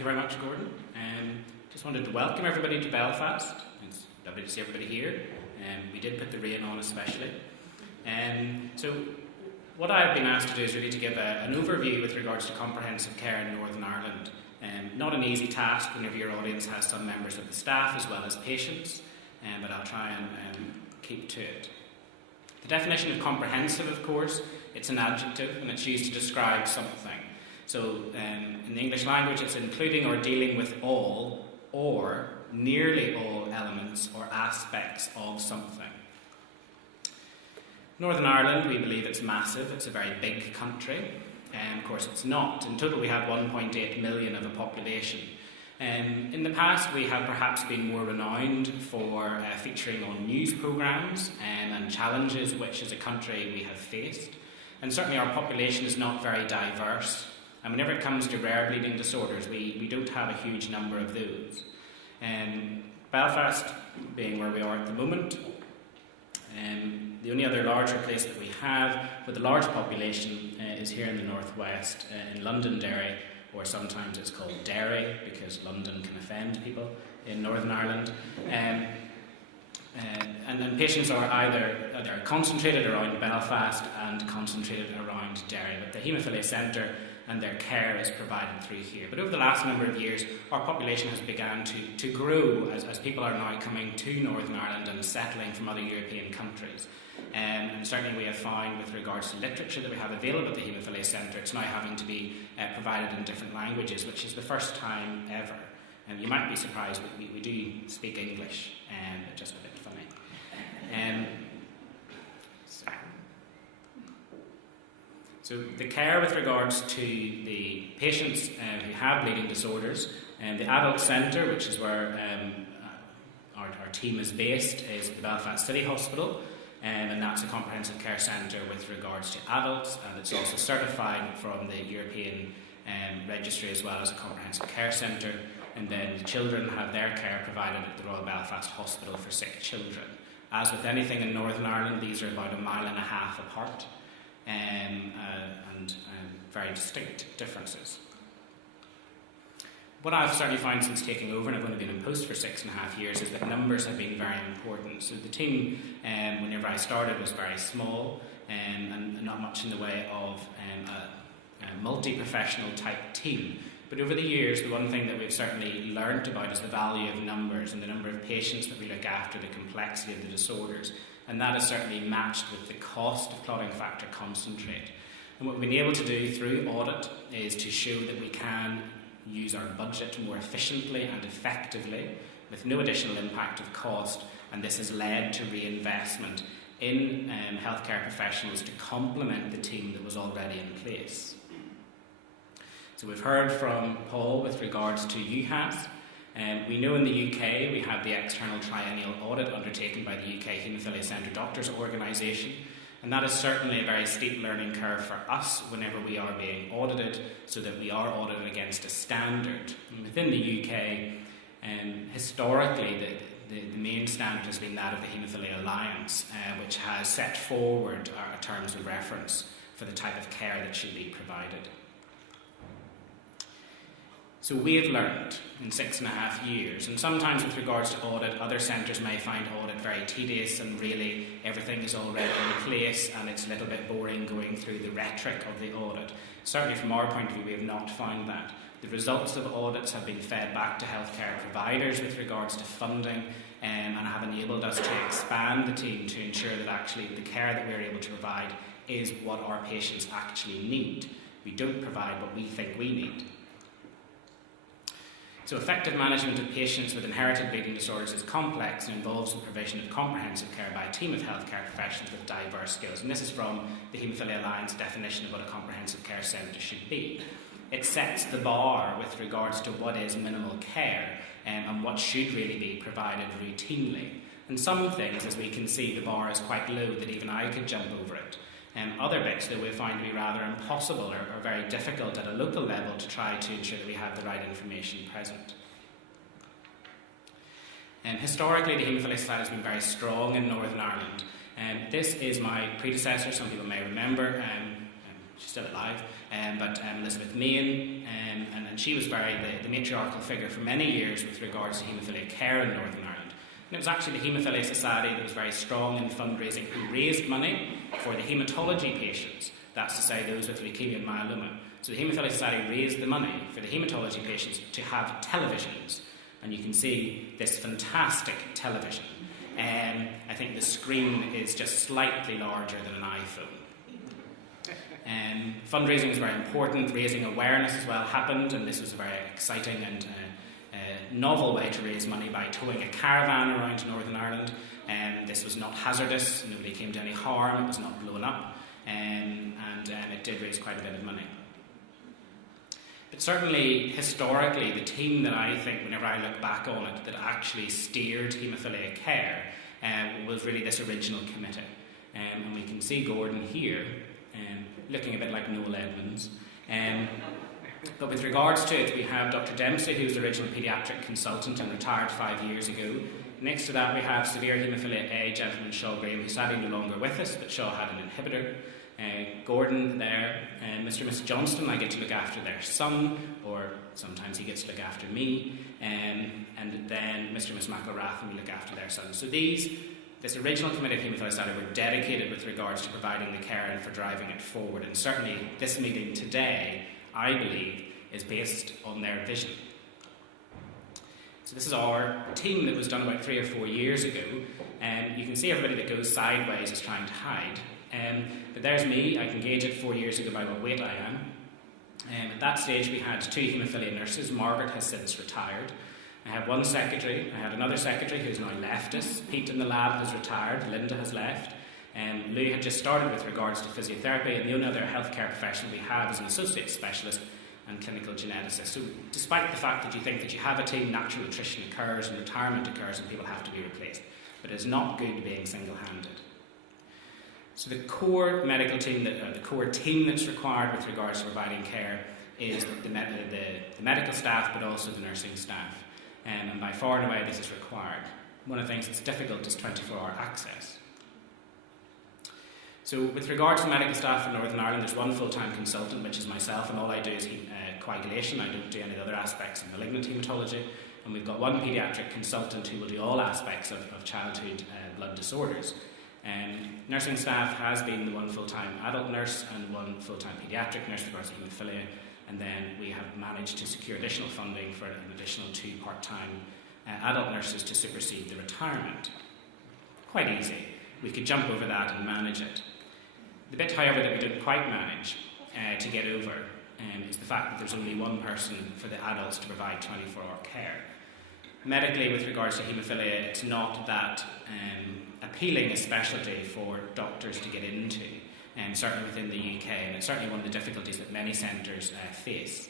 you very much, Gordon. Just wanted to welcome everybody to Belfast. It's lovely to see everybody here. We did put the rain on especially. So what I've been asked to do is really to give an overview with regards to comprehensive care in Northern Ireland. Not an easy task whenever your audience has some members of the staff as well as patients, but I'll try and keep to it. The definition of comprehensive, of course, it's an adjective and it's used to describe something. So in the English language, it's including or dealing with all or nearly all elements or aspects of something. Northern Ireland, we believe it's massive. It's a very big country. Of course, it's not. In total, we have 1.8 million of a population. In the past, we have perhaps been more renowned for featuring on news programmes and challenges which, as a country, we have faced. And certainly our population is not very diverse. And whenever it comes to rare bleeding disorders, we don't have a huge number of those. Belfast, being where we are at the moment, the only other larger place that we have with a large population is here in the northwest, in Londonderry, or sometimes it's called Derry because London can offend people in Northern Ireland. And patients are either concentrated around Belfast and concentrated around Derry, but the Haemophilia Centre and their care is provided through here. But over the last number of years, our population has begun to grow as people are now coming to Northern Ireland and settling from other European countries. And certainly we have found with regards to literature that we have available at the Haemophilia Centre, it's now having to be provided in different languages, which is the first time ever. You might be surprised, but we do speak English, just a bit funny. So the care with regards to the patients who have bleeding disorders, the adult centre, which is where our team is based, is at the Belfast City Hospital, and that's a comprehensive care centre with regards to adults, and it's also certified from the European registry as well as a comprehensive care centre. And then the children have their care provided at the Royal Belfast Hospital for sick children. As with anything in Northern Ireland, these are about 1.5 miles apart. And very distinct differences. What I've certainly found since taking over, and I've only been in post for 6.5 years, is that numbers have been very important. So the team, whenever I started, was very small and not much in the way of a multi-professional type team. But over the years, the one thing that we've certainly learned about is the value of numbers and the number of patients that we look after, the complexity of the disorders. And that is certainly matched with the cost of clotting factor concentrate. And what we've been able to do through audit is to show that we can use our budget more efficiently and effectively with no additional impact of cost, and this has led to reinvestment in healthcare professionals to complement the team that was already in place. So we've heard from Paul with regards to EHC. We know in the UK we have the external triennial audit undertaken by the UK Haemophilia Centre Doctors Organisation, and that is certainly a very steep learning curve for us whenever we are being audited, so that we are audited against a standard. And within the UK, historically the main standard has been that of the Haemophilia Alliance, which has set forward our terms of reference for the type of care that should be provided. So we have learned in 6.5 years, and sometimes with regards to audit, other centres may find audit very tedious and really everything is already in place and it's a little bit boring going through the rhetoric of the audit. Certainly from our point of view, we have not found that. The results of audits have been fed back to healthcare providers with regards to funding and have enabled us to expand the team to ensure that actually the care that we're able to provide is what our patients actually need. We don't provide what we think we need. So effective management of patients with inherited bleeding disorders is complex and involves the provision of comprehensive care by a team of healthcare professionals with diverse skills. And this is from the Haemophilia Alliance definition of what a comprehensive care centre should be. It sets the bar with regards to what is minimal care and what should really be provided routinely. And some things, as we can see, the bar is quite low that even I could jump over it. Other bits that we find to be rather impossible or very difficult at a local level to try to ensure that we have the right information present. Historically, the Haemophilia Society has been very strong in Northern Ireland. This is my predecessor, some people may remember. She she's still alive, but Elizabeth Main, and she was very the matriarchal figure for many years with regards to haemophilia care in Northern Ireland. And it was actually the Haemophilia Society that was very strong in fundraising, who raised money for the haematology patients, that's to say those with leukemia and myeloma. So the Haemophilia Society raised the money for the haematology patients to have televisions. And you can see this fantastic television. I think the screen is just slightly larger than an iPhone. Fundraising is very important. Raising awareness as well happened, and this was a very exciting and novel way to raise money by towing a caravan around Northern Ireland. This was not hazardous, nobody came to any harm, it was not blown up, and it did raise quite a bit of money. But certainly, historically, the team that I think, whenever I look back on it, that actually steered haemophilia care was really this original committee. And we can see Gordon here, looking a bit like Noel Edmonds. But with regards to it, we have Dr. Dempsey, who was the original paediatric consultant and retired 5 years ago. Next to that, we have severe haemophilia A, gentleman Shaw Graham, who's sadly no longer with us, but Shaw had an inhibitor. Gordon there, Mr. and Mrs. Johnston, I get to look after their son, or sometimes he gets to look after me, and then Mr. and Miss McElrath, and we look after their son. So this original committee of Haemophilia Society were dedicated with regards to providing the care and for driving it forward. And certainly this meeting today, I believe, is based on their vision. So this is our team that was done about 3 or 4 years ago. You can see everybody that goes sideways is trying to hide. But there's me. I can gauge it 4 years ago by what weight I am. At that stage we had 2 haemophilia nurses. Margaret has since retired. I had one secretary. I had another secretary who's now left us. Pete in the lab has retired. Linda has left. Lou had just started with regards to physiotherapy, and the only other healthcare professional we have is an associate specialist and clinical geneticist. So despite the fact that you think that you have a team, natural attrition occurs and retirement occurs and people have to be replaced. But it's not good being single-handed. So the core medical team, the core team that's required with regards to providing care is the medical staff, but also the nursing staff. And by far and away this is required. One of the things that's difficult is 24-hour access. So with regards to medical staff in Northern Ireland, there's one full-time consultant, which is myself, and all I do is coagulation. I don't do any other aspects of malignant haematology. And we've got one paediatric consultant who will do all aspects of childhood blood disorders. Nursing staff has been the one full-time adult nurse and one full-time paediatric nurse with regards to haemophilia. And then we have managed to secure additional funding for an additional 2 part-time adult nurses to supersede the retirement. Quite easy. We could jump over that and manage it. The bit, however, that we didn't quite manage to get over is the fact that there's only one person for the adults to provide 24-hour care. Medically, with regards to haemophilia, it's not that appealing a specialty for doctors to get into, certainly within the UK, and it's certainly one of the difficulties that many centres face.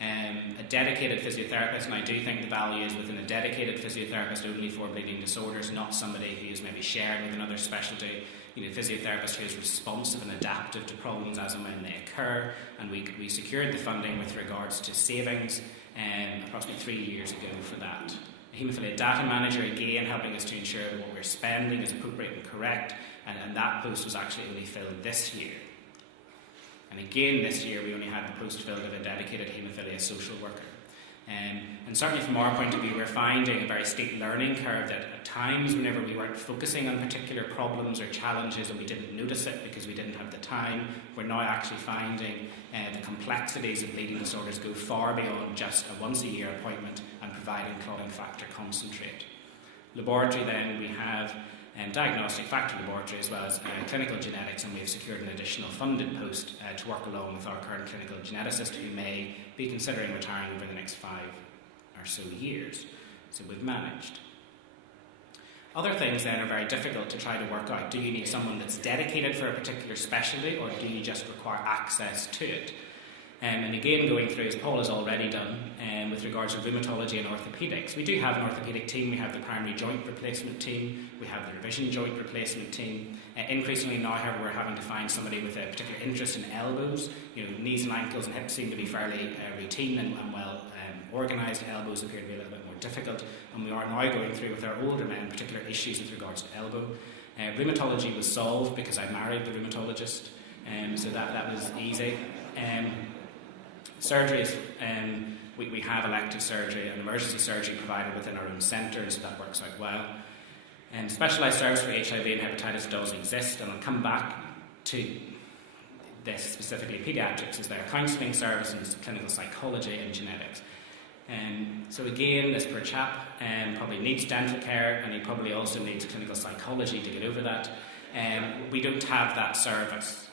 A dedicated physiotherapist, and I do think the value is within a dedicated physiotherapist only for bleeding disorders, not somebody who is maybe shared with another specialty. You know, a physiotherapist who is responsive and adaptive to problems as and when they occur, and we secured the funding with regards to savings approximately 3 years ago for that. A haemophilia data manager, again, helping us to ensure that what we're spending is appropriate and correct, and that post was actually only filled this year. And again, this year we only had the post filled of a dedicated haemophilia social worker. And certainly from our point of view, we're finding a very steep learning curve that at times whenever we weren't focusing on particular problems or challenges and we didn't notice it because we didn't have the time, we're now actually finding the complexities of bleeding disorders go far beyond just a once-a-year appointment and providing clotting factor concentrate. Laboratory then, we have diagnostic factor laboratory as well as clinical genetics, and we've secured an additional funded post to work along with our current clinical geneticist who may be considering retiring over the next 5 or so years. So we've managed. Other things then are very difficult to try to work out. Do you need someone that's dedicated for a particular specialty, or do you just require access to it? And again, going through, as Paul has already done, with regards to rheumatology and orthopaedics, we do have an orthopaedic team. We have the primary joint replacement team. We have the revision joint replacement team. Increasingly now, however, we're having to find somebody with a particular interest in elbows. You know, knees and ankles and hips seem to be fairly routine and well organised. Elbows appear to be a little bit more difficult. And we are now going through with our older men particular issues with regards to elbow. Rheumatology was solved because I married the rheumatologist, so that was easy. Surgeries, we have elective surgery and emergency surgery provided within our own centre, so that works out well. Specialised service for HIV and hepatitis does exist, and I'll come back to this specifically. Paediatrics is their counselling service, and clinical psychology and genetics. So again, this poor chap probably needs dental care, and he probably also needs clinical psychology to get over that. We don't have that service.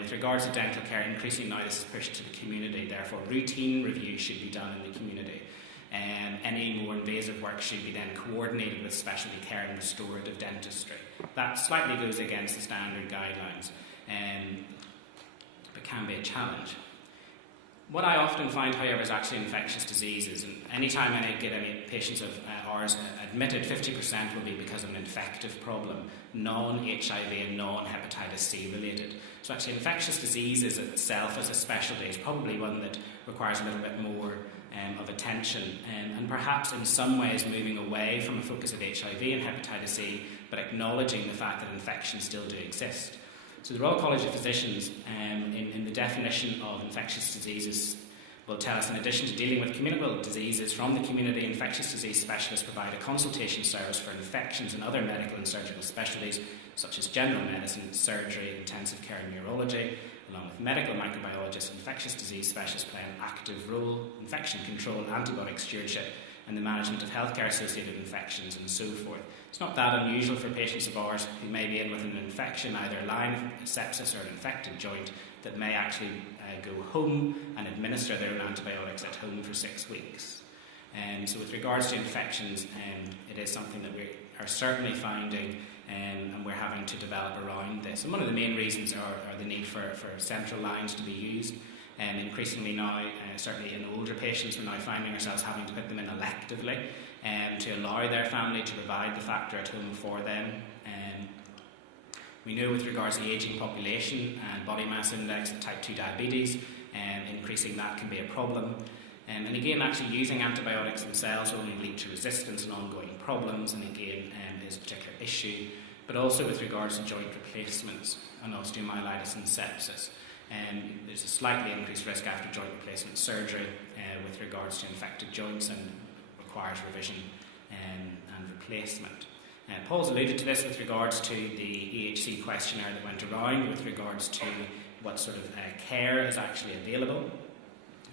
With regards to dental care, increasingly now this is pushed to the community, therefore routine reviews should be done in the community. Any more invasive work should be then coordinated with specialty care and restorative dentistry. That slightly goes against the standard guidelines, but can be a challenge. What I often find, however, is actually infectious diseases, and anytime I get any patients of ours admitted, 50% will be because of an infective problem, non-HIV and non-hepatitis C related. So actually infectious diseases itself as a specialty is probably one that requires a little bit more of attention, and perhaps in some ways moving away from a focus of HIV and hepatitis C, but acknowledging the fact that infections still do exist. So the Royal College of Physicians, in the definition of infectious diseases, will tell us, in addition to dealing with communicable diseases from the community, infectious disease specialists provide a consultation service for infections and other medical and surgical specialties, such as general medicine, surgery, intensive care and neurology, along with medical microbiologists. Infectious disease specialists play an active role, infection control, antibiotic stewardship, and the management of healthcare-associated infections and so forth. It's not that unusual for patients of ours who may be in with an infection, either a line sepsis or an infected joint, that may actually go home and administer their own antibiotics at home for 6 weeks. So with regards to infections, it is something that we are certainly finding, and we're having to develop around this. And one of the main reasons are the need for central lines to be used. Increasingly now, certainly in older patients, we're now finding ourselves having to put them in electively to allow their family to provide the factor at home for them. We know with regards to the ageing population and body mass index and type 2 diabetes, increasing that can be a problem. And again, actually using antibiotics themselves only lead to resistance and ongoing problems, and again is a particular issue. But also with regards to joint replacements and osteomyelitis and sepsis. There's a slightly increased risk after joint replacement surgery with regards to infected joints, and requires revision and replacement. Paul's alluded to this with regards to the EHC questionnaire that went around with regards to what sort of care is actually available.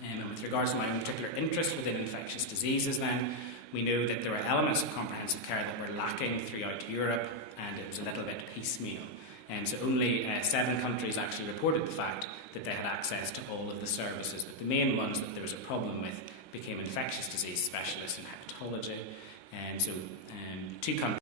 And with regards to my own particular interest within infectious diseases then, we know that there were elements of comprehensive care that were lacking throughout Europe, and it was a little bit piecemeal. So only 7 countries actually reported the fact that they had access to all of the services, but the main ones that there was a problem with became infectious disease specialists and hepatology. So 2 countries